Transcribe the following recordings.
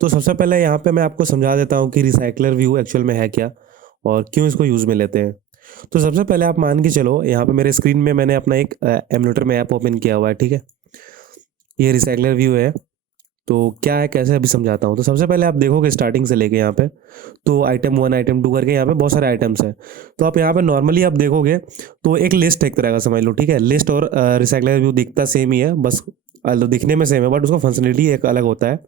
तो सबसे पहले यहाँ पे मैं आपको समझा देता हूँ कि रिसाइकलर व्यू एक्चुअल में है क्या और क्यों इसको यूज़ में लेते हैं। तो सबसे पहले आप मान के चलो, यहाँ पे मेरे स्क्रीन में मैंने अपना एक एमुलेटर में ऐप ओपन किया हुआ है, ठीक है। ये रिसाइकलर व्यू है। तो क्या है, कैसे, अभी समझाता हूँ। तो सबसे पहले आप देखोगे स्टार्टिंग से लेके यहाँ पे, तो आइटम 1 आइटम 2 करके यहाँ पे बहुत सारे आइटम्स हैं। तो आप यहाँ पे नॉर्मली आप देखोगे तो एक लिस्ट एक तरह का समझ लो, ठीक है। लिस्ट और रिसाइकलर व्यू दिखता सेम ही है, बस दिखने में सेम है, बट उसका फंक्शनलिटी एक अलग होता है।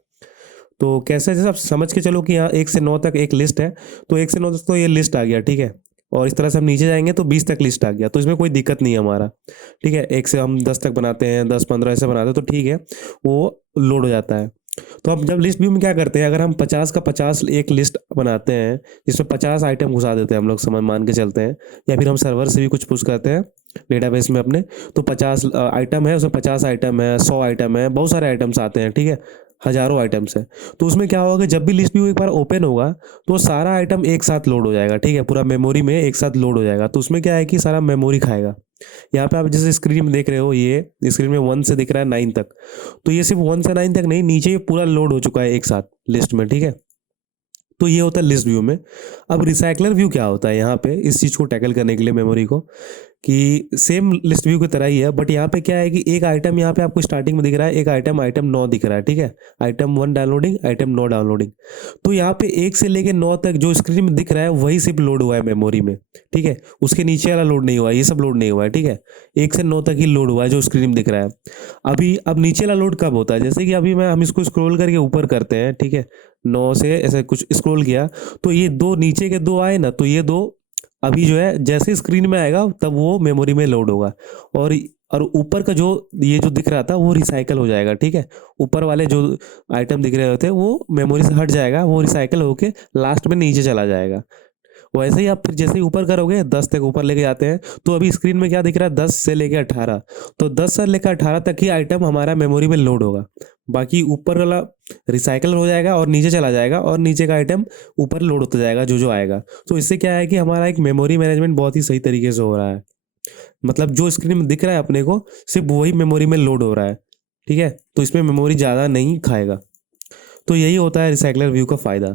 तो कैसे, जैसे आप समझ के चलो कि यहाँ 1 से 9 तक एक लिस्ट है, तो 1 से 9 तक तो ये लिस्ट आ गया, ठीक है। और इस तरह से हम नीचे जाएंगे तो 20 तक लिस्ट आ गया, तो इसमें कोई दिक्कत नहीं है हमारा, ठीक है। 1 से हम 10 तक बनाते हैं, 10 15 ऐसे बनाते हैं, तो ठीक है, वो लोड हो जाता है। तो हम जब लिस्ट व्यू में क्या करते हैं, अगर हम 50 का 50 एक लिस्ट बनाते हैं, जिसमें 50 आइटम घुसा देते हैं हम लोग, समझ मान के चलते हैं, या फिर हम सर्वर से भी कुछ पुश करते हैं डेटाबेस में अपने, तो 50 आइटम है, उसमें 50 आइटम है, 100 आइटम है, बहुत सारे आइटम्स आते हैं, ठीक है। हजारों आइटम्स है। तो उसमें क्या होगा कि जब भी लिस्ट व्यू एक बार ओपन होगा, तो सारा आइटम एक साथ लोड हो जाएगा, ठीक है, पूरा मेमोरी में एक साथ लोड हो जाएगा। तो उसमें क्या है कि सारा मेमोरी खाएगा। यहाँ पे आप जैसे स्क्रीन में देख रहे हो, ये स्क्रीन में 1 से दिख रहा है 9 तक, तो ये सिर्फ 1 से 9 तक नहीं, नीचे ये पूरा लोड हो चुका है एक साथ लिस्ट में, ठीक है। तो ये होता है लिस्ट व्यू में। अब रिसाइकलर व्यू क्या होता है, यहाँ पे इस चीज़ को टैकल करने के लिए मेमोरी को, कि सेम लिस्ट व्यू की तरह ही है, बट यहाँ पे क्या है कि एक आइटम यहाँ पे आपको स्टार्टिंग में दिख रहा है, एक आइटम आइटम 9 दिख रहा है, ठीक है। Item 1 downloading, item 9 downloading. तो यहाँ पे 1 से लेके 9 तक जो स्क्रीन में दिख रहा है वही सिर्फ लोड हुआ है मेमोरी में, ठीक है। उसके नीचे वाला लोड नहीं हुआ है, ये सब लोड नहीं हुआ है, ठीक है। 1 से 9 तक ही लोड हुआ है जो स्क्रीन में दिख रहा है। अभी अब नीचे वाला लोड कब होता है, जैसे कि अभी हम इसको स्क्रॉल करके ऊपर करते हैं, ठीक है। 9 से ऐसे कुछ स्क्रॉल किया, तो ये दो नीचे के दो आए ना, तो ये दो अभी जो है जैसे स्क्रीन में आएगा तब वो मेमोरी में लोड होगा। और और ऊपर का जो ये जो दिख रहा था वो रिसाइकल हो जाएगा, ठीक है। ऊपर वाले जो आइटम दिख रहे होते हैं वो मेमोरी से हट जाएगा, वो रिसाइकल होके लास्ट में नीचे चला जाएगा। वैसे ही आप फिर जैसे ही ऊपर करोगे 10 तक ऊपर लेके जाते हैं, तो अभी स्क्रीन में क्या दिख रहा है, 10 से लेके 18। तो 10 से लेकर 18 तक ही आइटम हमारा मेमोरी में लोड होगा। बाकी ऊपर वाला रिसाइकल हो जाएगा और नीचे चला जाएगा, और नीचे का आइटम ऊपर लोड होता जाएगा जो जो आएगा। तो इससे क्या है कि हमारा एक मेमोरी मैनेजमेंट बहुत ही सही तरीके से हो रहा है। मतलब जो स्क्रीन में दिख रहा है अपने को, सिर्फ वही मेमोरी में लोड हो रहा है, ठीक है। तो इसमें मेमोरी ज़्यादा नहीं खाएगा। तो यही होता है रिसाइकलर व्यू का फ़ायदा।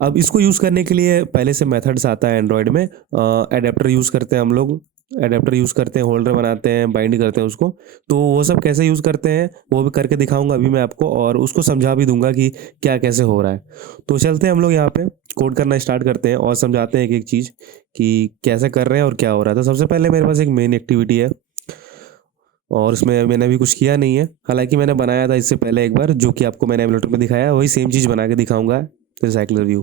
अब इसको यूज़ करने के लिए पहले से मेथड्स आता है एंड्रॉयड में, एडेप्टर यूज़ करते हैं हम लोग। एडेप्टर यूज़ करते हैं, होल्डर बनाते हैं, बाइंड करते हैं उसको। तो वो सब कैसे यूज़ करते हैं वो भी करके दिखाऊंगा अभी मैं आपको, और उसको समझा भी दूंगा कि क्या कैसे हो रहा है। तो चलते हैं हम लोग यहाँ पे कोड करना स्टार्ट करते हैं और समझाते हैं एक एक चीज़ कि कैसे कर रहे हैं और क्या हो रहा है। तो सबसे पहले मेरे पास एक मेन एक्टिविटी है, और उसमें मैंने अभी कुछ किया नहीं है। हालांकि मैंने बनाया था इससे पहले एक बार, जो कि आपको मैंने एमुलेटर में दिखाया, वही सेम चीज़ बना के दिखाऊंगा रिसाइकलर व्यू।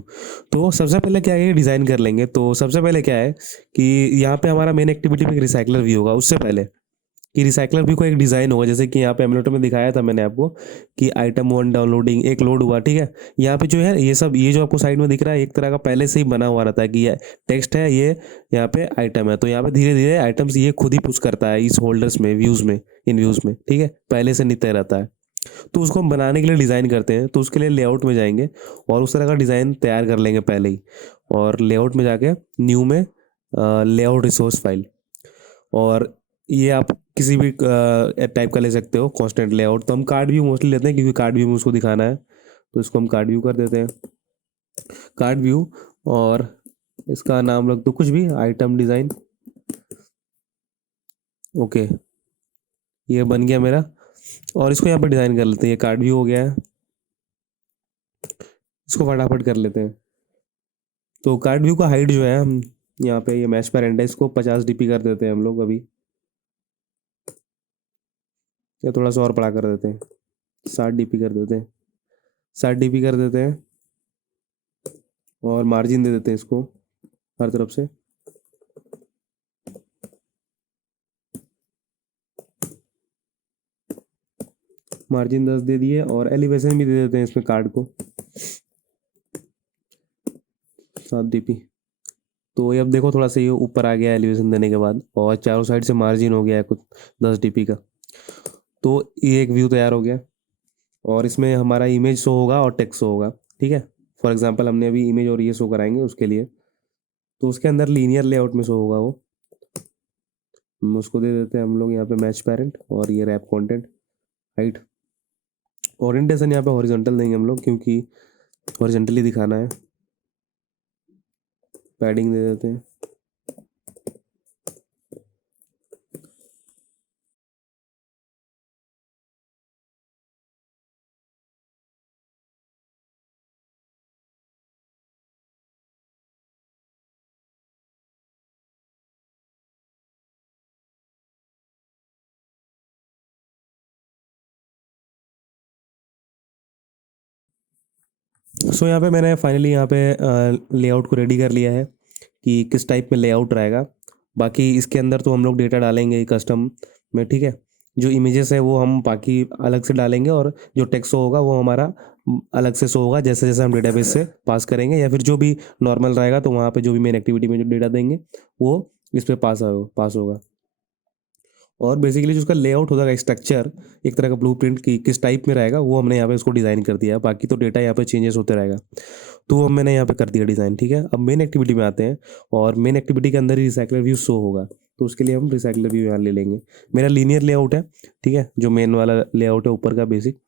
तो सबसे पहले क्या है, डिज़ाइन कर लेंगे। तो सबसे पहले क्या है कि यहाँ पे हमारा मेन एक्टिविटी में एक रिसाइकलर व्यू होगा। उससे पहले कि रिसाइकलर व्यू का एक डिज़ाइन होगा, जैसे कि यहाँ पे एमुलेटर में दिखाया था मैंने आपको कि आइटम 1 डाउनलोडिंग एक लोड हुआ, ठीक है। यहाँ पे जो है ये सब, ये जो आपको साइड में दिख रहा है, एक तरह का पहले से ही बना हुआ रहता है कि ये टेक्स्ट है, ये यहाँ पे आइटम है। तो यहाँ पे धीरे धीरे आइटम्स ये खुद ही पुश करता है इस होल्डर्स में, व्यूज़ में, इन व्यूज़ में, ठीक है। पहले से नित्य रहता है। तो उसको हम बनाने के लिए डिज़ाइन करते हैं, तो उसके लिए लेआउट में जाएंगे और उस तरह का डिज़ाइन तैयार कर लेंगे पहले ही। और लेआउट में जाके न्यू में लेआउट रिसोर्स फाइल, और ये आप किसी भी टाइप का ले सकते हो, कांस्टेंट लेआउट। तो हम कार्ड व्यू मोस्टली लेते हैं क्योंकि कार्ड व्यू में उसको दिखाना है, तो इसको हम कार्ड व्यू कर देते हैं, कार्ड व्यू। और इसका नाम रख दो कुछ भी, आइटम डिज़ाइन। ओके, ये बन गया मेरा। और इसको यहाँ पर डिज़ाइन कर लेते हैं, ये कार्ड व्यू हो गया है। इसको फटाफट कर लेते हैं। तो कार्ड व्यू का हाइट जो है, हम यहाँ पे ये मैच पेरेंट है, इसको 50 dp कर देते हैं हम लोग अभी, या थोड़ा सा और बड़ा कर देते हैं, 60 dp कर देते हैं, 60 dp कर देते हैं। और मार्जिन दे देते हैं इसको हर तरफ से। मार्जिन 10 दे दिए, और एलिवेशन भी दे देते हैं इसमें कार्ड को, 7 dp। तो ये अब देखो थोड़ा सा ये ऊपर आ गया है एलिवेशन देने के बाद, और चारों साइड से मार्जिन हो गया है कुछ 10 dp का। तो ये एक व्यू तैयार हो गया। और इसमें हमारा इमेज शो होगा और टेक्स्ट शो होगा, ठीक है। फॉर एग्जांपल हमने अभी इमेज और ये शो कराएंगे उसके लिए, तो उसके अंदर लीनियर लेआउट में शो होगा वो। हम उसको दे देते हैं हम लोग यहाँ पे मैच पेरेंट, और ये रैप कंटेंट हाइट। ओरिएंटेशन यहाँ पे हॉरिजॉन्टल देंगे हम लोग, क्योंकि हॉरिजॉन्टली दिखाना है। पैडिंग दे देते हैं। सो यहाँ पे मैंने फाइनली यहाँ पे लेआउट को रेडी कर लिया है कि किस टाइप में लेआउट रहेगा। बाकी इसके अंदर तो हम लोग डेटा डालेंगे कस्टम में, ठीक है। जो इमेजेस है वो हम बाकी अलग से डालेंगे, और जो टेक्स्ट होगा वो हमारा अलग से शो होगा जैसे जैसे हम डेटाबेस से पास करेंगे, या फिर जो भी नॉर्मल रहेगा तो वहाँ पे जो भी मेन एक्टिविटी में जो डेटा देंगे वो इस पे पास होगा। और बेसिकली जो उसका लेआउट होगा, स्ट्रक्चर, एक तरह का ब्लूप्रिंट की किस टाइप में रहेगा, वो हमने यहाँ पे उसको डिज़ाइन कर दिया है। बाकी तो डेटा यहाँ पे चेंजेस होते रहेगा, तो वो मैंने यहाँ पे कर दिया डिज़ाइन, ठीक है। अब मेन एक्टिविटी में आते हैं, और मेन एक्टिविटी के अंदर ही रिसाइकलर व्यू शो होगा, तो उसके लिए हम रिसाइकलर व्यू यहाँ ले लेंगे। मेरा लीनियर लेआउट है, ठीक है, जो मेन वाला लेआउट है ऊपर का बेसिक।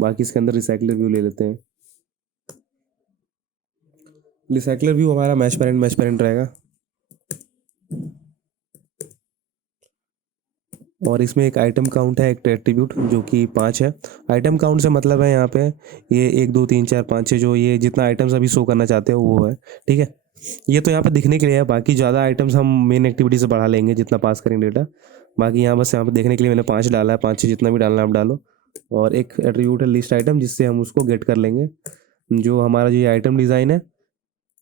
बाकी इसके अंदर रिसाइकलर व्यू ले लेते हैं। रिसाइकलर व्यू हमारा मैच पेरेंट रहेगा, और इसमें एक आइटम काउंट है, एक एट्रीब्यूट जो कि 5 है। आइटम काउंट से मतलब है यहाँ पे ये 1 2 3 4 5 6, जो ये जितना आइटम्स अभी शो करना चाहते हो वो है, ठीक है। ये तो यहाँ पे दिखने के लिए है, बाकी ज़्यादा आइटम्स हम मेन एक्टिविटी से बढ़ा लेंगे जितना पास करेंगे डेटा। बाकी यहाँ बस यहाँ पे देखने के लिए मैंने 5 डाला है, 5 6 जितना भी डालना है आप डालो। और एक एट्रीब्यूट है लिस्ट आइटम, जिससे हम उसको गेट कर लेंगे। जो हमारा जो ये आइटम डिज़ाइन है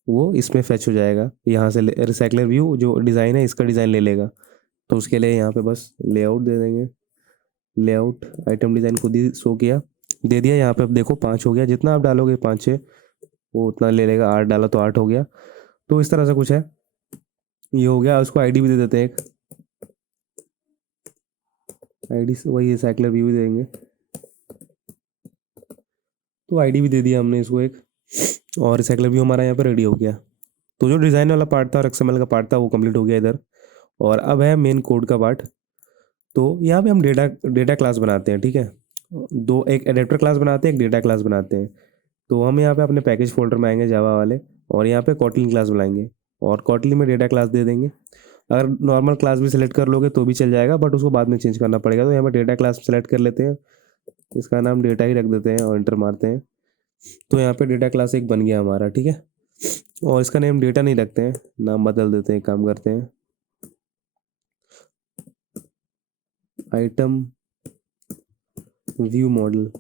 वो इसमें फैच हो जाएगा, यहाँ से रिसाइकलर व्यू जो डिज़ाइन है इसका डिज़ाइन ले लेगा। तो उसके लिए यहाँ पे बस लेआउट दे देंगे। लेआउट आइटम डिज़ाइन खुद ही शो किया, दे दिया। यहाँ पे अब देखो 5 हो गया, जितना आप डालोगे 5 6 वो उतना ले लेगा। 8 डाला तो 8 हो गया। तो इस तरह से कुछ है, ये हो गया। उसको आईडी भी दे देते हैं एक, आईडी वही रिसाइकलर व्यू भी देंगे, तो आईडी भी दे दिया हमने इसको एक, और रिसाइकलर व्यू हमारा यहाँ पे रेडी हो गया। तो जो डिज़ाइन वाला पार्ट था और एक्सएमएल का पार्ट था वो कंप्लीट हो गया इधर। और अब है मेन कोड का पार्ट। तो यहाँ पे हम डेटा डेटा क्लास बनाते हैं, ठीक है। दो, एक एडेप्टर क्लास बनाते हैं, एक डेटा क्लास बनाते हैं। तो हम यहाँ पे अपने पैकेज फोल्डर में आएंगे जावा वाले, और यहाँ पे कॉटलिन क्लास बनाएंगे, और कॉटलिन में डेटा क्लास दे देंगे। अगर नॉर्मल क्लास भी सिलेक्ट कर लोगे तो भी चल जाएगा, बट उसको बाद में चेंज करना पड़ेगा। तो यहाँ पे डेटा क्लास सेलेक्ट कर लेते हैं, इसका नाम डेटा ही रख देते हैं और एंटर मारते हैं। तो यहाँ पे डेटा क्लास एक बन गया हमारा, ठीक है। और इसका नेम डेटा नहीं रखते हैं, नाम बदल देते हैं, काम करते हैं आइटम व्यू मॉडल।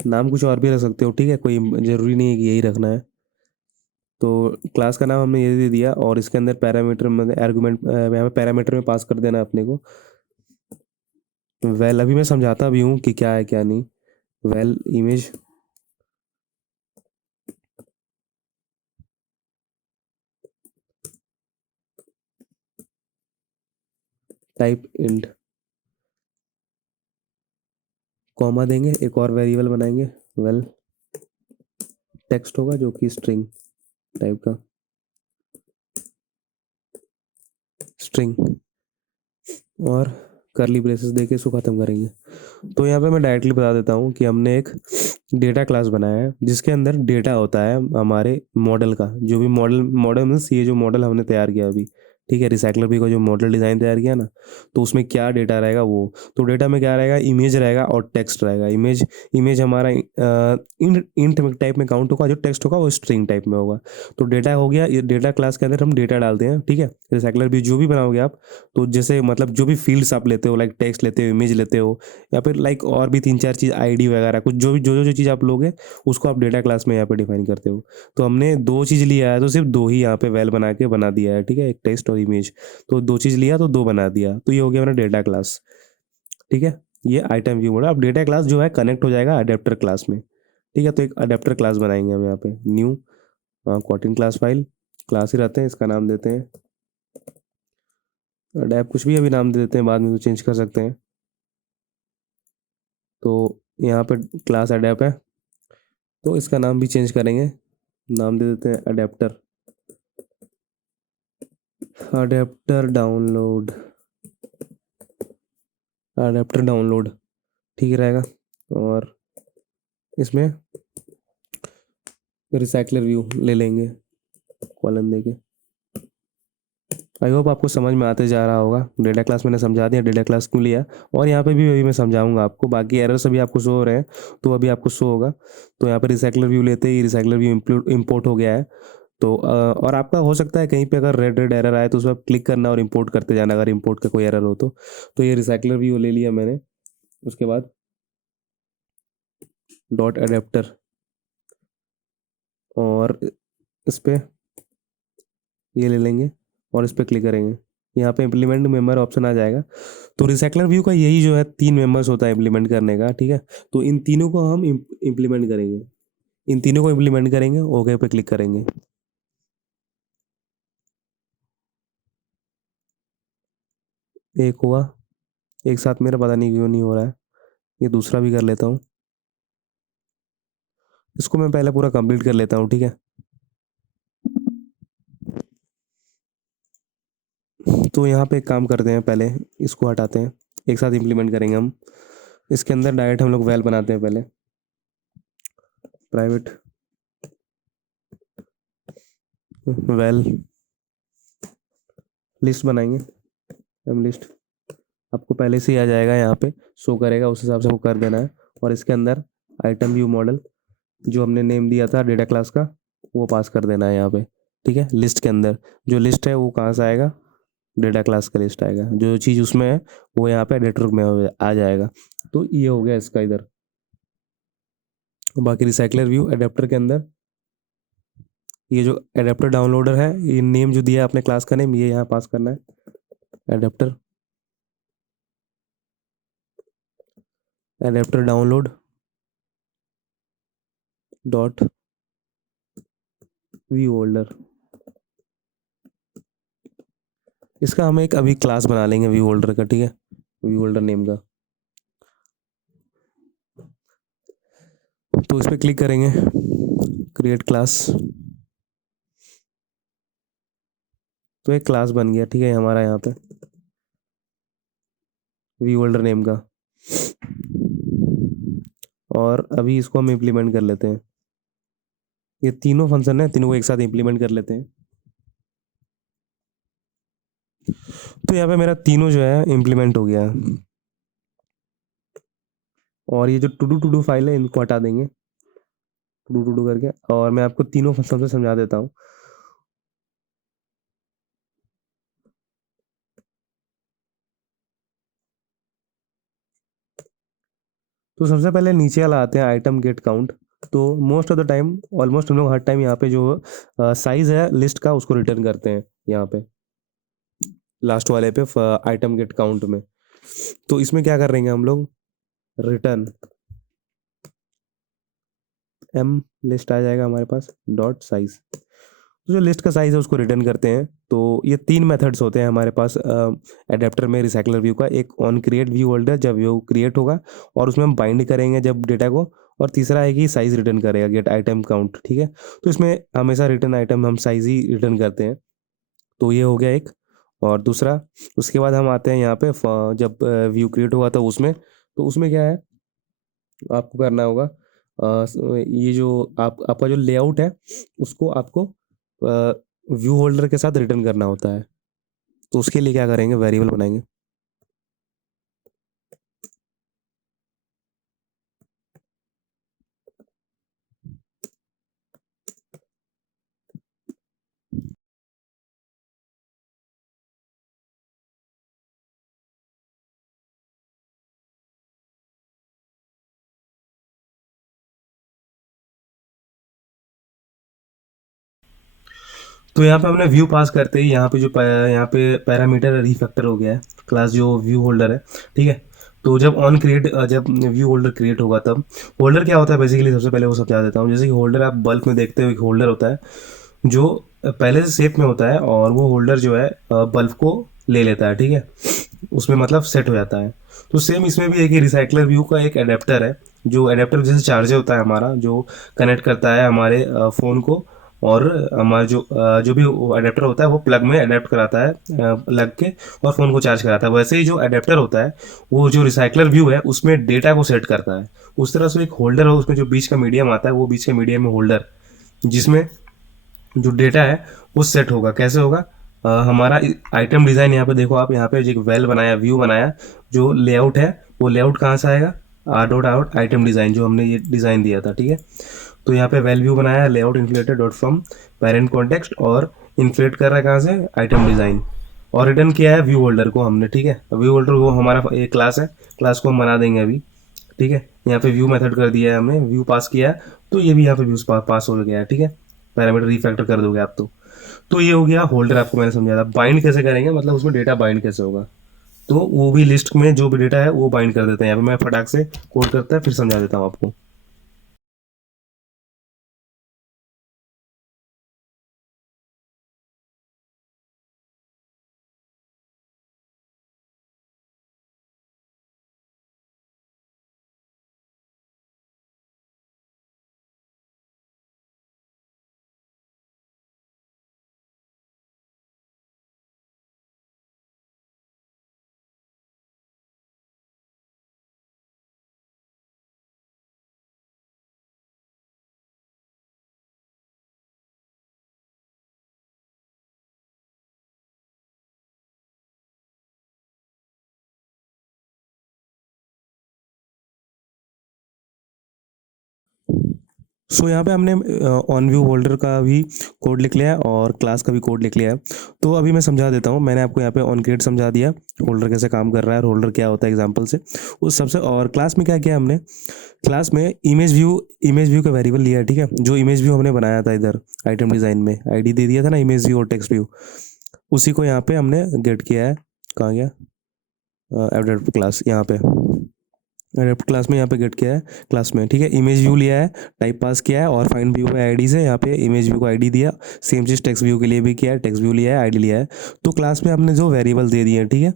नाम कुछ और भी रख सकते हो, ठीक है, कोई ज़रूरी नहीं है कि यही रखना है। तो क्लास का नाम हमने ये दे दिया, और इसके अंदर पैरामीटर में आर्गुमेंट यहाँ पे पैरामीटर में पास कर देना है अपने को। वेल अभी मैं समझाता भी हूँ कि क्या है क्या नहीं। Well image type int, comma देंगे, एक और वेरिएबल बनाएंगे। वेल टेक्स्ट होगा जो कि स्ट्रिंग टाइप का, स्ट्रिंग, और करली ब्रेसेस देके इसको ख़त्म करेंगे। तो यहाँ पे मैं डायरेक्टली बता देता हूँ कि हमने एक डेटा क्लास बनाया है जिसके अंदर डेटा होता है हमारे मॉडल का। जो भी मॉडल मॉडल मीन्स ये जो मॉडल हमने तैयार किया अभी, ठीक है, रिसाइकलर भी का जो मॉडल डिज़ाइन तैयार किया ना, तो उसमें क्या डेटा रहेगा वो। तो डेटा में क्या रहेगा, इमेज रहेगा और टेक्स्ट रहेगा। इमेज इमेज हमारा इंट टाइप में काउंट होगा, जो टेक्स्ट होगा वो स्ट्रिंग टाइप में होगा। तो डेटा हो गया, ये डेटा क्लास के अंदर हम डेटा डालते हैं, ठीक है। रिसाइकलर भी जो भी बनाओगे आप, तो जैसे मतलब जो भी फील्ड्स आप लेते हो, लाइक टेक्स्ट लेते हो, इमेज लेते हो, या फिर लाइक और भी 3 4 चीज़, आईडी वगैरह कुछ, जो चीज़ आप लोगे उसको आप डेटा क्लास में यहाँ पे डिफाइन करते हो। तो हमने 2 चीज़ लिया है, तो सिर्फ 2 ही यहाँ पे वेल बना के बना दिया है, ठीक है, एक टेक्स्ट और इमेज। तो 2 चीज़ लिया तो 2 बना दिया, तो ये हो गया मेरा डेटा क्लास, ठीक है। ये आइटम व्यू मोड। अब डेटा क्लास जो है कनेक्ट हो जाएगा अडेप्टर क्लास में, ठीक है। तो एक अडेप्टर क्लास बनाएंगे हम यहाँ पे, न्यू कॉटिन क्लास फाइल, क्लास ही रहते हैं, इसका नाम देते हैं अडेप, कुछ भी अभी नाम दे देते हैं, बाद में तो चेंज कर सकते हैं। तो यहाँ पे क्लास अडेप है, तो इसका नाम भी चेंज करेंगे, नाम दे देते हैं adapter, adapter download, adapter download. ठीक रहेगा। और इसमें रिसाइकलर व्यू ले लेंगे कॉलन देके। आई होप आपको समझ में आते जा रहा होगा। डेटा क्लास मैंने समझा दिया, डेटा क्लास क्यों लिया, और यहाँ पे भी अभी मैं समझाऊंगा आपको। बाकी एरर्स अभी आपको शो हो रहे हैं, तो अभी आपको शो होगा। तो यहाँ पे रिसाइकलर व्यू लेते ही रिसाइकलर व्यू इम्पोर्ट हो गया है। तो और आपका हो सकता है कहीं पे अगर रेड रेड एरर आए तो उस पर क्लिक करना और इंपोर्ट करते जाना, अगर इंपोर्ट का कोई एरर हो तो ये रिसाइकलर व्यू ले लिया मैंने। उसके बाद डॉट एडेप्टर, और इस पे ये ले लेंगे और इस पे क्लिक करेंगे। यहाँ पे इम्प्लीमेंट मेंबर ऑप्शन आ जाएगा। तो रिसाइकलर व्यू का यही जो है 3 मेंबर्स होता है इम्प्लीमेंट करने का, ठीक है। तो इन तीनों को हम इम्प्लीमेंट करेंगे, इन तीनों को इम्प्लीमेंट करेंगे, ओके पे क्लिक करेंगे। एक हुआ, एक साथ मेरा पता नहीं क्यों नहीं हो रहा है। ये दूसरा भी कर लेता हूँ, इसको मैं पहले पूरा कंप्लीट कर लेता हूँ, ठीक है। तो यहाँ पे एक काम करते हैं, पहले इसको हटाते हैं, एक साथ इम्प्लीमेंट करेंगे हम। इसके अंदर डायरेक्ट हम लोग वेल बनाते हैं, पहले प्राइवेट वेल लिस्ट बनाएंगे। एम लिस्ट आपको पहले से ही आ जाएगा, यहाँ पे शो करेगा, उस हिसाब से वो कर देना है। और इसके अंदर आइटम व्यू मॉडल जो हमने नेम दिया था डेटा क्लास का, वो पास कर देना है यहाँ पे, ठीक है। लिस्ट के अंदर जो लिस्ट है वो कहाँ से आएगा, डेटा क्लास का लिस्ट आएगा। जो चीज़ उसमें है वो यहाँ पे एडिटर में आ जाएगा। तो ये हो गया इसका इधर। बाकी रिसाइकलर व्यू एडेप्टर के अंदर ये जो एडेप्टर डाउनलोडर है, ये नेम जो दिया है अपने क्लास का नेम, ये यहाँ पास करना है। Adapter adapter download dot view holder, इसका हम एक अभी क्लास बना लेंगे व्यू होल्डर का, ठीक है, व्यू होल्डर नेम का। तो इस पर क्लिक करेंगे, क्रिएट क्लास। तो एक क्लास बन गया, ठीक है, हमारा यहाँ पे व्यू होल्डर नेम का। और अभी इसको हम इम्प्लीमेंट कर लेते हैं। ये तीनों फंक्शन है, तीनों को एक साथ इम्प्लीमेंट कर लेते हैं। तो यहाँ पे मेरा तीनों जो है इम्प्लीमेंट हो गया है। और ये जो टू डू फाइल है इनको हटा देंगे, टू डू करके। और मैं आपको तीनों फंक्शन से समझा देता हूँ। तो सबसे पहले नीचे वाला आते हैं आइटम गेट काउंट। तो most of the time, almost हम लोग हर टाइम यहाँ पे जो साइज है लिस्ट का उसको रिटर्न करते हैं यहाँ पे लास्ट वाले पे आइटम गेट काउंट में। तो इसमें क्या कर रहेंगे हम लोग, रिटर्न एम लिस्ट आ जाएगा हमारे पास डॉट साइज। तो जो लिस्ट का साइज है उसको रिटर्न करते हैं। तो ये 3 मेथड्स होते हैं हमारे पास एडेप्टर में रिसाइकलर व्यू का। एक ऑन क्रिएट व्यू होल्डर, जब व्यू क्रिएट होगा और उसमें हम बाइंड करेंगे जब डेटा को। और तीसरा है कि साइज रिटर्न करेगा, गेट आइटम काउंट, ठीक है। तो इसमें हमेशा रिटर्न आइटम हम साइज ही रिटर्न करते हैं। तो ये हो गया एक। और दूसरा, उसके बाद हम आते हैं यहाँ पे जब व्यू क्रिएट हुआ था उसमें, तो उसमें क्या है आपको करना होगा, ये जो आपका जो लेआउट है उसको आपको व्यू होल्डर के साथ रिटर्न करना होता है। तो उसके लिए क्या करेंगे, वेरिएबल बनाएंगे। तो यहाँ पे हमने व्यू पास करते ही यहाँ पे जो यहाँ पे पैरामीटर रिफैक्टर हो गया है, क्लास जो व्यू होल्डर है, ठीक है। तो जब ऑन क्रिएट, जब व्यू होल्डर क्रिएट होगा तब होल्डर क्या होता है बेसिकली, सबसे पहले वो समझा देता हूँ। जैसे कि होल्डर आप बल्ब में देखते हो, एक होल्डर होता है जो पहले से शेप में होता है, और वो होल्डर जो है बल्ब को ले लेता है, ठीक है, उसमें मतलब सेट हो जाता है। तो सेम इसमें भी एक रिसाइकलर व्यू का एक एडेप्टर है, जो एडेप्टर जैसे चार्जर होता है हमारा, जो कनेक्ट करता है हमारे फ़ोन को और हमारा जो भी अडेप्टर होता है वो प्लग में अडेप्ट कराता है, लग के, और फ़ोन को चार्ज कराता है। वैसे ही जो अडेप्टर होता है वो जो रिसाइकलर व्यू है उसमें डेटा को सेट करता है। उस तरह से एक होल्डर हो, उसमें जो बीच का मीडियम आता है वो बीच के मीडियम में होल्डर, जिसमें जो डेटा है वो सेट होगा। कैसे होगा? हमारा आइटम डिज़ाइन यहाँ पे देखो आप, यहाँ पे जो एक वेल बनाया, व्यू बनाया, जो लेआउट है वो लेआउट कहाँ से आएगा? R dot out item design, जो हमने ये डिज़ाइन दिया था, ठीक है। तो यहाँ पे वेल व्यू बनाया, layout inflated dot from parent context, और इन्फ्लेट कर रहा है कहाँ से? Item design. और रिटर्न किया है व्यू होल्डर को हमने, ठीक है। व्यू होल्डर वो हमारा एक क्लास है, क्लास को हम बना देंगे अभी, ठीक है। यहाँ पे व्यू मेथड कर दिया है हमने, व्यू पास किया है, तो ये भी यहाँ पे व्यूज पास हो गया है, ठीक है। पैरामीटर रिफैक्टर कर दोगे आप तो ये हो गया होल्डर। आपको मैंने समझाया था बाइंड कैसे करेंगे, मतलब उसमें डेटा बाइंड कैसे होगा। तो वो भी लिस्ट में जो भी डेटा है वो बाइंड कर देते हैं। यहाँ पे मैं फटाक से कोड करता है, फिर समझा देता हूँ आपको। सो यहाँ पे हमने ऑन व्यू होल्डर का भी कोड लिख लिया है और क्लास का भी कोड लिख लिया है। तो अभी मैं समझा देता हूँ। मैंने आपको यहाँ पे ऑन क्रिएट समझा दिया, होल्डर कैसे काम कर रहा है, होल्डर क्या होता है एग्जांपल से उस सबसे। और क्लास में क्या किया हमने, क्लास में इमेज व्यू का वेरिएबल लिया है, ठीक है। जो इमेज व्यू हमने बनाया था इधर आइटम डिज़ाइन में, आईडी दे दिया था ना इमेज व्यू और टेक्स्ट व्यू, उसी को यहाँ पे हमने गेट किया है। कहाँ गया? एडेप्ट क्लास, यहाँ पे एडेप्ट क्लास में यहाँ पे गेट किया है क्लास में, ठीक है। इमेज व्यू लिया है, टाइप पास किया है, और फाइंड व्यू है आईडी से यहाँ पे इमेज व्यू को आईडी दिया। सेम चीज़ टेक्स्ट व्यू के लिए भी किया है, टेक्स्ट व्यू लिया है, आईडी लिया है। तो क्लास में हमने जो वेरिएबल दे दिए हैं, ठीक है।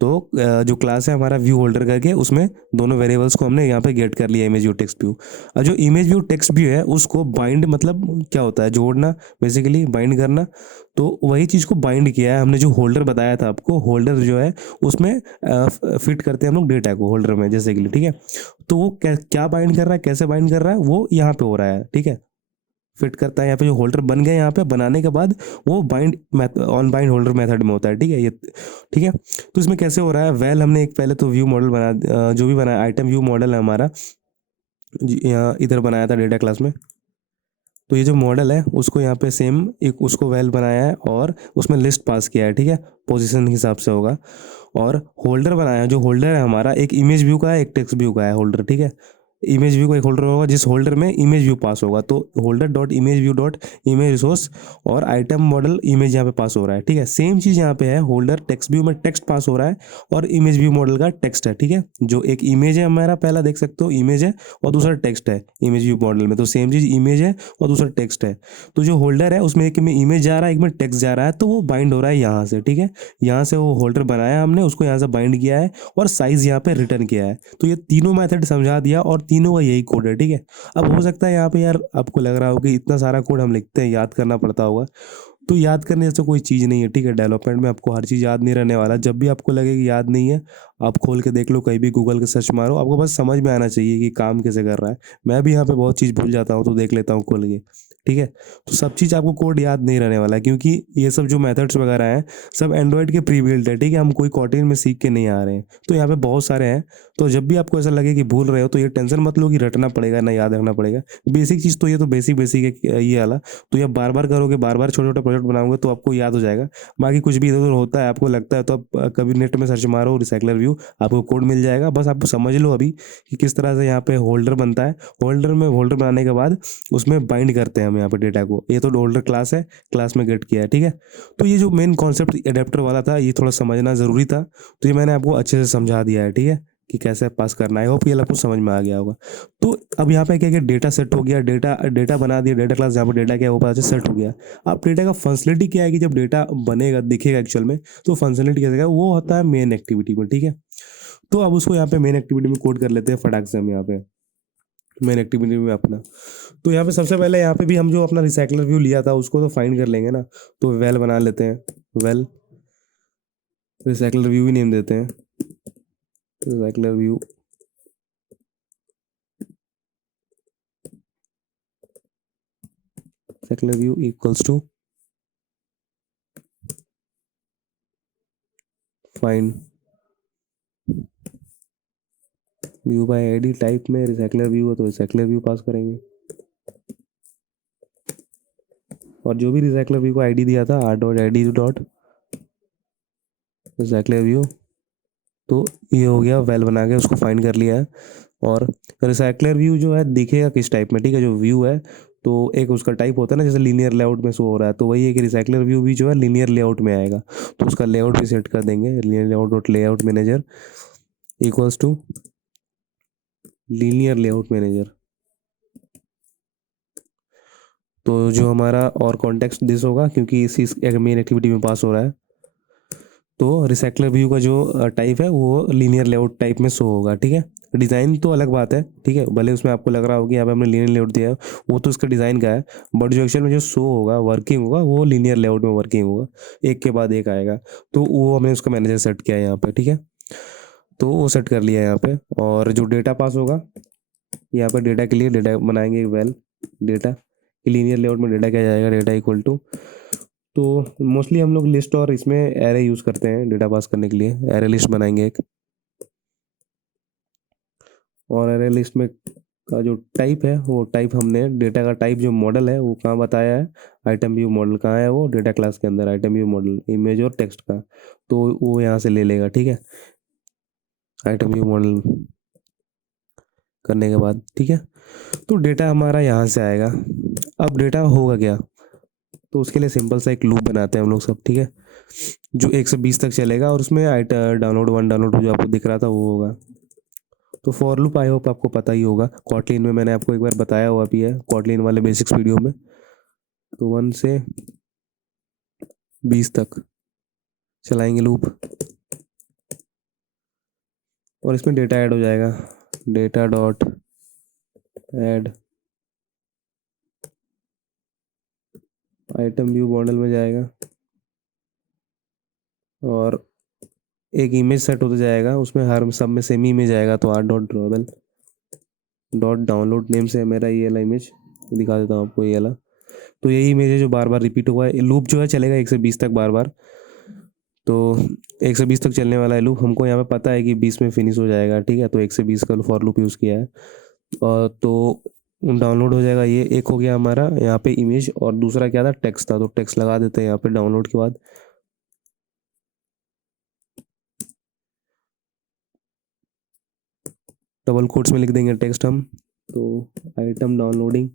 तो जो क्लास है हमारा व्यू होल्डर करके, उसमें दोनों वेरिएबल्स को हमने यहाँ पे गेट कर लिया, इमेज व्यू टेक्स्ट व्यू। और जो इमेज व्यू टेक्स्ट व्यू है उसको बाइंड, मतलब क्या होता है? जोड़ना, बेसिकली बाइंड करना। तो वही चीज़ को बाइंड किया है हमने, जो होल्डर बताया था आपको, होल्डर जो है उसमें फिट करते हैं हम लोग डेटा को होल्डर में, जैसे कि लिए, ठीक है। तो वो क्या क्या बाइंड कर रहा है, कैसे बाइंड कर रहा है, वो यहाँ पे हो रहा है, ठीक है। फिट करता है यहाँ पे, जो होल्डर बन गया यहाँ पे बनाने के बाद वो bind on bind holder method में होता है, ठीक है ये, ठीक है। तो इसमें कैसे हो रहा है? वेल हमने एक पहले तो व्यू मॉडल बना, जो भी बनाया आइटम व्यू मॉडल है हमारा, यहाँ इधर बनाया था डेटा क्लास में। तो ये जो मॉडल है उसको यहाँ पे सेम एक उसको वेल बनाया है और उसमें लिस्ट पास किया है, ठीक है। पोजीशन के हिसाब से होगा। और होल्डर बनाया है, जो होल्डर है हमारा एक इमेज व्यू का है, एक टेक्स्ट व्यू का है होल्डर, ठीक है। इमेज व्यू का एक होल्डर होगा जिस होल्डर में इमेज व्यू पास होगा, तो holder dot image view dot image resource, और आइटम मॉडल इमेज यहाँ पे पास हो रहा है, ठीक है। सेम चीज़ यहाँ पे है, होल्डर टेक्स्ट व्यू में टेक्स्ट पास हो रहा है और इमेज व्यू मॉडल का टेक्स्ट है, ठीक है। जो एक इमेज है हमारा, पहला देख सकते हो इमेज है, और दूसरा टेक्स्ट है इमेज व्यू मॉडल में। तो सेम चीज़ इमेज है और दूसरा टेक्स्ट है। तो जो होल्डर है उसमें एक में इमेज जा रहा है, एक में टेक्स्ट जा रहा है, तो वो बाइंड हो रहा है यहाँ से, ठीक है। यहाँ से वो होल्डर बनाया हमने, उसको यहाँ से बाइंड किया है और साइज यहाँ पे रिटर्न किया है। तो ये तीनों मेथड समझा दिया और तीनों का यही कोड है, ठीक है। अब हो सकता है यहाँ पे यार आपको लग रहा हो कि इतना सारा कोड हम लिखते हैं, याद करना पड़ता होगा। तो याद करने जैसे कोई चीज़ नहीं है, ठीक है। डेवलपमेंट में आपको हर चीज़ याद नहीं रहने वाला। जब भी आपको लगे कि याद नहीं है, आप खोल के देख लो, कहीं भी गूगल के सर्च मारो, आपको बस समझ में आना चाहिए कि काम कैसे कर रहा है। मैं भी यहाँ पे बहुत चीज़ भूल जाता हूँ, तो देख लेता हूँ खोल के, ठीक है। तो सब चीज़ आपको कोड याद नहीं रहने वाला है, क्योंकि ये सब जो मेथड्स वगैरह हैं सब एंड्रॉइड के प्री बिल्ट है, ठीक है। हम कोई कॉटिन में सीख के नहीं आ रहे हैं, तो यहाँ पे बहुत सारे हैं। तो जब भी आपको ऐसा लगे कि भूल रहे हो, तो ये टेंशन मत लो कि रटना पड़ेगा ना याद रखना पड़ेगा। बेसिक चीज़ तो ये तो बेसिक बेसिक है ये वाला। तो ये बार बार करोगे, बार बार छोटे छोटे प्रोजेक्ट बनाओगे, तो आपको याद हो जाएगा। बाकी कुछ भी इधर उधर होता है आपको लगता है, तो आप कभी नेट में सर्च मारो रिसाइकलर व्यू, आपको कोड मिल जाएगा। बस आप समझ लो अभी कि किस तरह से यहाँ पे होल्डर बनता है। होल्डर बनाने के बाद उसमें बाइंड करते हैं हम यहाँ पे डेटा को। ये तो होल्डर क्लास है, क्लास में गेट किया है, ठीक है। तो ये जो मेन कॉन्सेप्ट एडेप्टर वाला था, ये थोड़ा समझना ज़रूरी था। तो ये मैंने आपको अच्छे से समझा दिया है, ठीक है, कि कैसे पास करना है। होप ये आपको समझ में आ गया होगा। तो अब यहाँ पे क्या क्या डेटा सेट हो गया, डेटा डेटा बना दिया, डेटा क्लास जहाँ पर डेटा क्या है वो पता सेट हो गया। अब डेटा का फंक्शनलिटी क्या है कि जब डेटा बनेगा दिखेगा एक्चुअल में, तो फंक्शनलिटी कैसे वो होता है मेन एक्टिविटी में, ठीक है। तो अब उसको यहाँ पे मेन एक्टिविटी में कोड कर लेते हैं फटाक से हम यहाँ पे। मेन एक्टिविटी में अपना। तो यहाँ पे सबसे पहले यहाँ पे भी हम जो अपना रिसाइकलर व्यू लिया था उसको तो फाइंड कर लेंगे ना। तो वेल बना लेते हैं, वेल रिसाइकलर व्यू ही नेम देते हैं, recycler view. Recycler view equals to find view by ID. Type में रिसाइकलर व्यू है तो रिसाइकलर व्यू पास करेंगे, और जो भी रिसाइकलर व्यू को आईडी दिया था R dot I D dot recycler view. तो ये हो गया, वेल बना के उसको फाइंड कर लिया है। और रिसाइकलर व्यू जो है दिखेगा किस टाइप में, ठीक है, जो व्यू है तो एक उसका टाइप होता है ना, जैसे लीनियर लेआउट में शो हो रहा है, तो वही है कि रिसाइकलर व्यू भी जो है लीनियर लेआउट में आएगा। तो उसका लेआउट भी सेट कर देंगे, linear layout dot layout manager equals to linear layout manager. तो जो हमारा और कॉन्टेक्स्ट दिस होगा क्योंकि इसी मेन एक्टिविटी में पास हो रहा है, तो रिसाइकलर व्यू का जो टाइप है वो लीनियर लेआउट टाइप में शो होगा, ठीक है। डिज़ाइन तो अलग बात है, ठीक है, भले उसमें आपको लग रहा होगा कि यहाँ पे हमने लीनियर लेआउट दिया है, वो तो उसका डिज़ाइन का है, बट जो एक्चुअल में जो शो होगा वर्किंग होगा वो लीनियर लेआउट में वर्किंग होगा, एक के बाद एक आएगा। तो वो हमने उसका मैनेजर सेट किया है यहाँ पे, ठीक है। तो वो सेट कर लिया है यहाँ पे। और जो डेटा पास होगा यहाँ पर, डेटा के लिए डेटा बनाएंगे वेल डेटा, लीनियर लेआउट में डेटा क्या जाएगा, डेटा इक्वल टू। तो मोस्टली हम लोग लिस्ट और इसमें एरे यूज़ करते हैं डेटा पास करने के लिए। एरे लिस्ट बनाएंगे एक, और एरे लिस्ट में का जो टाइप है वो टाइप हमने डेटा का टाइप जो मॉडल है वो कहाँ बताया है, आइटम व्यू मॉडल कहाँ है, वो डेटा क्लास के अंदर आइटम व्यू मॉडल इमेज और टेक्स्ट का। तो वो यहाँ से ले लेगा, ठीक है, आइटम व्यू मॉडल करने के बाद, ठीक है। तो डेटा हमारा यहाँ से आएगा। अब डेटा होगा क्या, तो उसके लिए सिंपल सा एक लूप बनाते हैं हम लोग सब, ठीक है, जो 1 से 20 तक चलेगा, और उसमें डाउनलोड 1 डाउनलोड 2 जो आपको दिख रहा था वो होगा। तो फॉर लूप आई होप आपको पता ही होगा, कॉटलिन में मैंने आपको एक बार बताया हुआ भी है, कॉटलिन वाले बेसिक्स वीडियो में। तो 1 से 20 तक चलाएंगे लूप, और इसमें डेटा ऐड हो जाएगा, data dot add item view model में जाएगा, और एक इमेज सेट होता जाएगा, उसमें हर सब में सेम इमेज आएगा। तो R dot drawable dot download name से मेरा ये वाला इमेज दिखा देता हूँ आपको, ये वाला। तो यही इमेज है जो बार बार रिपीट हुआ है। लूप जो है चलेगा 1 से 20 तक बार बार। तो 1 से 20 तक चलने वाला है लूप, हमको यहाँ पे पता है कि 20 में फिनिश हो जाएगा, ठीक है। तो 1 से 20 का फॉर लूप यूज़ किया है। और तो डाउनलोड हो जाएगा, ये एक हो गया हमारा यहाँ पे इमेज, और दूसरा क्या था, टेक्स्ट था। तो टेक्स्ट लगा देते हैं यहाँ पे डाउनलोड के बाद। डबल कोट्स में लिख देंगे टेक्स्ट हम। तो आइटम डाउनलोडिंग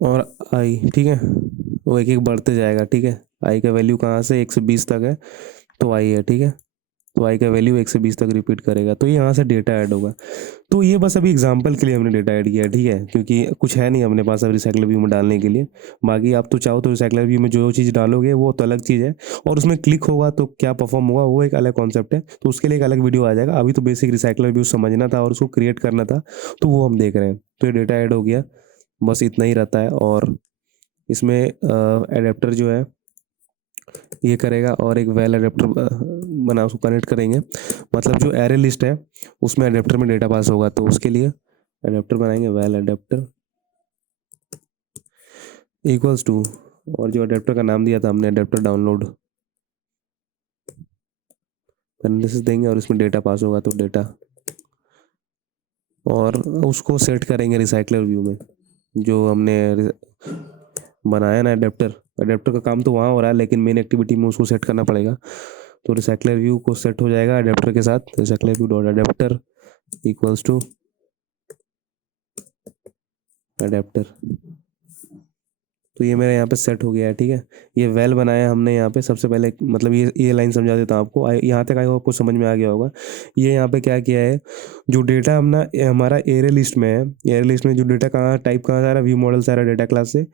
और आई, ठीक है, वो एक एक बढ़ते जाएगा, ठीक है। आई का वैल्यू कहाँ से 1 से 20 तक है, तो आई है, ठीक है। तो आई का वैल्यू 1 से 20 तक रिपीट करेगा, तो यहाँ से डेटा ऐड होगा। तो ये बस अभी एग्जांपल के लिए हमने डेटा ऐड किया, ठीक है, क्योंकि कुछ है नहीं अपने पास अब रिसाइकलर व्यू में डालने के लिए। बाकी आप तो चाहो तो रिसाइकलर व्यू में जो चीज़ डालोगे वो तो अलग चीज़ है, और उसमें क्लिक होगा तो क्या परफॉर्म होगा वो एक अलग कॉन्सेप्ट है। तो उसके लिए एक अलग वीडियो आ जाएगा। अभी तो बेसिक रिसाइकलर व्यू समझना था और उसको क्रिएट करना था, तो वो हम देख रहे हैं। तो ये डेटा ऐड हो गया, बस इतना ही रहता है। और इसमें एडेप्टर जो है ये करेगा, और एक वेल एडेप्टर बना उसको कनेक्ट करेंगे। मतलब जो एरे लिस्ट है उसमें एडेप्टर में डेटा पास होगा, तो उसके लिए एडेप्टर बनाएंगे, वेल एडेप्टर इक्वल्स टू, और जो एडेप्टर का नाम दिया था हमने एडेप्टर डाउनलोड पैरेंथेसिस देंगे, और इसमें डेटा पास होगा तो डेटा, और उसको सेट करेंगे रिसाइकलर व्यू में जो हमने बनाया ना एडेप्टर। एडेप्टर का काम तो वहाँ हो रहा है, लेकिन मेन एक्टिविटी में उसको सेट करना पड़ेगा। तो रिसाइकलर व्यू को सेट हो जाएगा एडेप्टर के साथ, recycler view dot adapter equals to adapter. तो ये मेरा यहाँ पे सेट हो गया है, ठीक है। ये वेल बनाया हमने यहाँ पे सबसे पहले, मतलब ये लाइन समझा देता हूँ आपको, यहाँ तक आई होप आपको समझ में आ गया होगा। ये यहाँ पे क्या किया है, जो डेटा हमारा एरे लिस्ट में है, एरे लिस्ट में जो डेटा कहाँ टाइप कहाँ जा रहा है, व्यू मॉडल से आ रहा है डेटा क्लास से,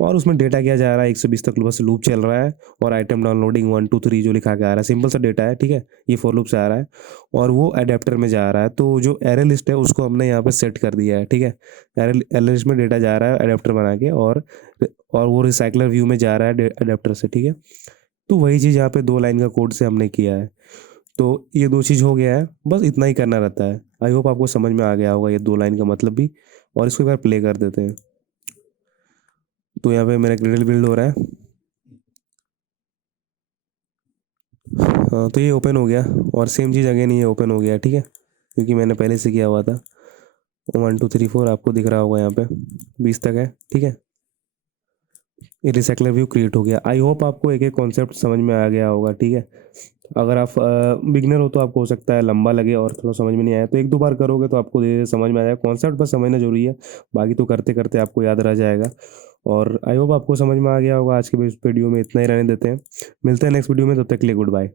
और उसमें डेटा क्या जा रहा है 120 तक बस लूप चल रहा है, और आइटम डाउनलोडिंग 1 2 3 जो लिखा के आ रहा है, सिंपल सा डेटा है, ठीक है। ये फॉर लूप से आ रहा है और वो अडेप्टर में जा रहा है। तो जो एरे लिस्ट है उसको हमने यहाँ पे सेट कर दिया है, ठीक है। एरे लिस्ट में डेटा जा रहा है अडेप्टर बना के, और वो रिसाइकलर व्यू में जा रहा है अडेप्टर से, ठीक है। तो वही चीज़ यहाँ पे 2 लाइन का कोड से हमने किया है। तो ये 2 चीज़ हो गया है, बस इतना ही करना रहता है। आई होप आपको समझ में आ गया होगा ये 2 लाइन का मतलब भी। और इसको एक बार प्ले कर देते हैं। तो यहाँ पे मेरा ग्रिडल बिल्ड हो रहा है। हाँ, तो ये ओपन हो गया, और सेम चीज़ अगेन ये ओपन हो गया, ठीक है, क्योंकि मैंने पहले से किया हुआ था। 1 2 3 4 आपको दिख रहा होगा यहाँ पे 20 तक है, ठीक है। ये रिसाइकलर व्यू क्रिएट हो गया। आई होप आपको एक एक कॉन्सेप्ट समझ में आ गया होगा, ठीक है। अगर आप बिगनर हो तो आपको हो सकता है लंबा लगे और थोड़ा समझ में नहीं आया, तो 1 2 बार करोगे तो आपको धीरे धीरे समझ में आ जाएगा। कॉन्सेप्ट बस समझना जरूरी है, बाकी तो करते करते आपको याद रह जाएगा। और आई होप आपको समझ में आ गया होगा। आज के वीडियो में इतना ही रहने देते हैं, मिलते हैं नेक्स्ट वीडियो में, तब तक के लिए गुड बाय।